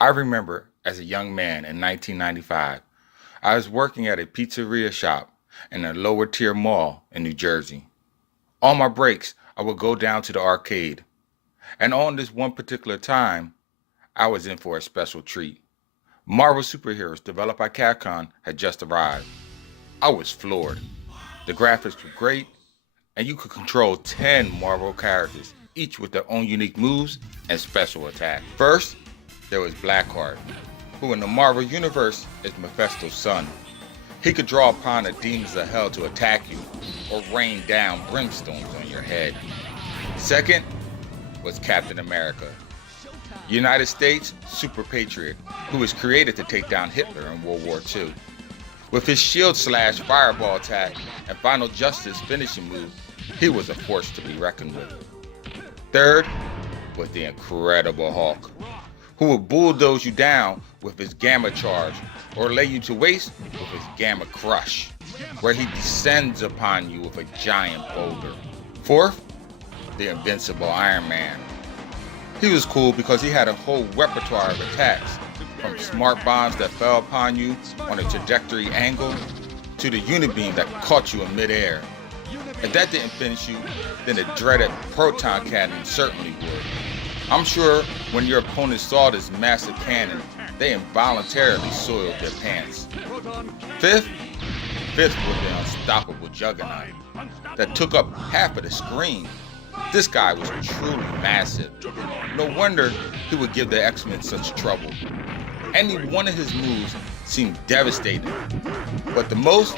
I remember as a young man in 1995, I was working at a pizzeria shop in a lower tier mall in New Jersey. On my breaks, I would go down to the arcade, and on this one particular time, I was in for a special treat. Marvel superheroes developed by Capcom had just arrived. I was floored. The graphics were great, and you could control 10 Marvel characters, each with their own unique moves and special attacks. First, there was Blackheart, who in the Marvel Universe is Mephisto's son. He could draw upon the demons of hell to attack you, or rain down brimstones on your head. Second was Captain America, United States super patriot, who was created to take down Hitler in World War II. With his shield slash fireball attack and final justice finishing move, he was a force to be reckoned with. Third was the Incredible Hulk, who would bulldoze you down with his Gamma Charge or lay you to waste with his Gamma Crush, where he descends upon you with a giant boulder. Fourth, the Invincible Iron Man. He was cool because he had a whole repertoire of attacks, from smart bombs that fell upon you on a trajectory angle to the unibeam that caught you in midair. If that didn't finish you, then the dreaded proton cannon certainly would. I'm sure when your opponent saw this massive cannon, they involuntarily soiled their pants. Fifth was the unstoppable Juggernaut that took up half of the screen. This guy was truly massive. No wonder he would give the X-Men such trouble. Any one of his moves seemed devastating, but the most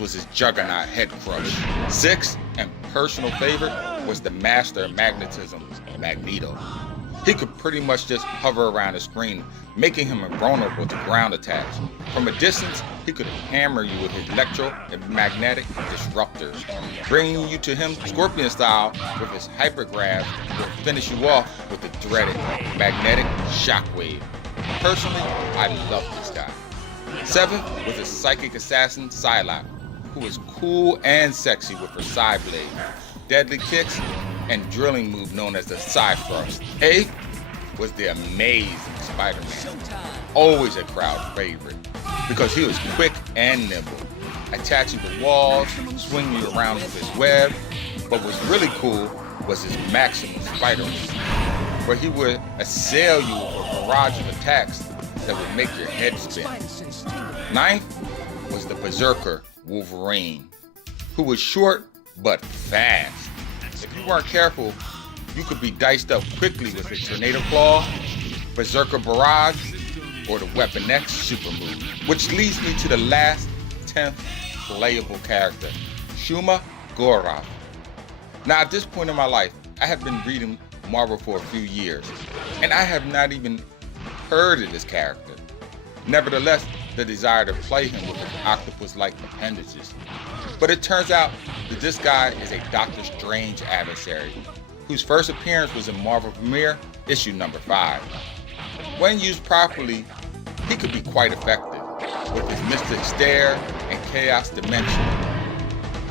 was his Juggernaut head crush. Sixth, and personal favorite, was the master of magnetism, Magneto. He could pretty much just hover around the screen, making him invulnerable to ground attacks. From a distance, he could hammer you with his electro and magnetic disruptors, bringing you to him Scorpion style with his hypergrav will finish you off with the dreaded magnetic shockwave. Personally, I love this guy. Seventh was the psychic assassin Psylocke, who was cool and sexy with her side blade, deadly kicks, and drilling move known as the Psy Thrust. Eighth was the amazing Spider-Man, always a crowd favorite because he was quick and nimble, attaching to walls, swinging you around with his web. But what's really cool was his maximum spider move, where he would assail you with a barrage of attacks that would make your head spin. Ninth was the Berserker Wolverine, who was short but fast. If you weren't careful, you could be diced up quickly with a Tornado Claw, Berserker Barrage, or the Weapon X super move. Which leads me to the last 10th playable character, Shuma Gorath. Now at this point in my life, I have been reading Marvel for a few years, and I have not even heard of this character. Nevertheless, the desire to play him with his octopus-like appendages. But it turns out that this guy is a Doctor Strange adversary, whose first appearance was in Marvel Premiere, issue number 5. When used properly, he could be quite effective, with his Mystic Stare and Chaos Dimension.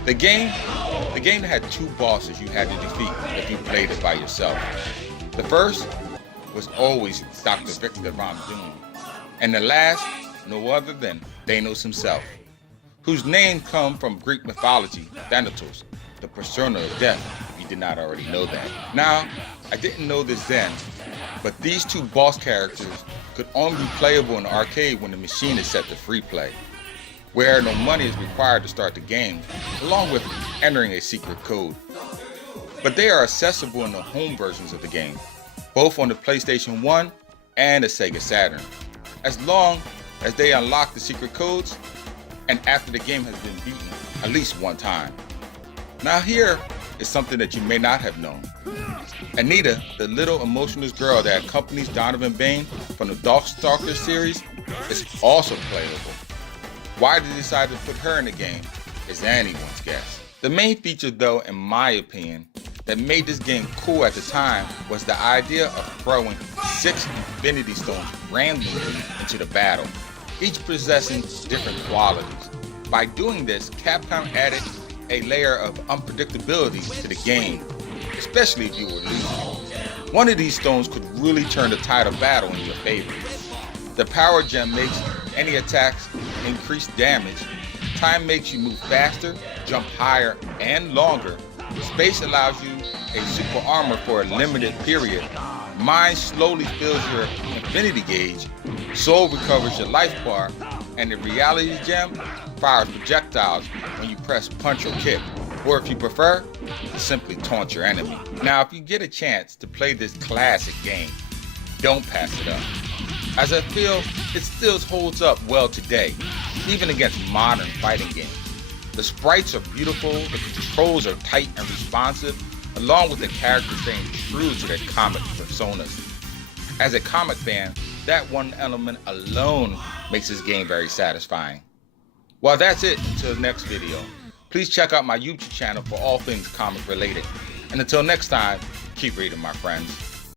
The game had 2 bosses you had to defeat if you played it by yourself. The first was always Dr. Victor Von Doom, and the last, no other than Thanos himself, whose name comes from Greek mythology, Thanatos, the persona of death, if you did not already know that. Now, I didn't know this then, but these 2 boss characters could only be playable in the arcade when the machine is set to free play, where no money is required to start the game, along with entering a secret code. But they are accessible in the home versions of the game, both on the PlayStation 1 and the Sega Saturn, as long as they unlock the secret codes and after the game has been beaten at least one time. Now here is something that you may not have known. Anita, the little emotionless girl that accompanies Donovan Bane from the Darkstalkers series, is also playable. Why they decided to put her in the game is anyone's guess. The main feature though, in my opinion, that made this game cool at the time was the idea of throwing 6 Infinity Stones randomly into the battle, each possessing different qualities. By doing this, Capcom added a layer of unpredictability to the game, especially if you were losing. One of these stones could really turn the tide of battle in your favor. The power gem makes any attacks increase damage. Time makes you move faster, jump higher and longer. Space allows you a super armor for a limited period. Mind slowly fills your infinity gauge. Soul recovers your life bar. And the reality gem fires projectiles when you press punch or kick. Or if you prefer, simply taunt your enemy. Now, if you get a chance to play this classic game, don't pass it up, as I feel it still holds up well today, even against modern fighting games. The sprites are beautiful, the controls are tight and responsive, along with the characters staying true to their comic personas. As a comic fan, that one element alone makes this game very satisfying. Well, that's it until the next video. Please check out my YouTube channel for all things comic related. And until next time, keep reading, my friends.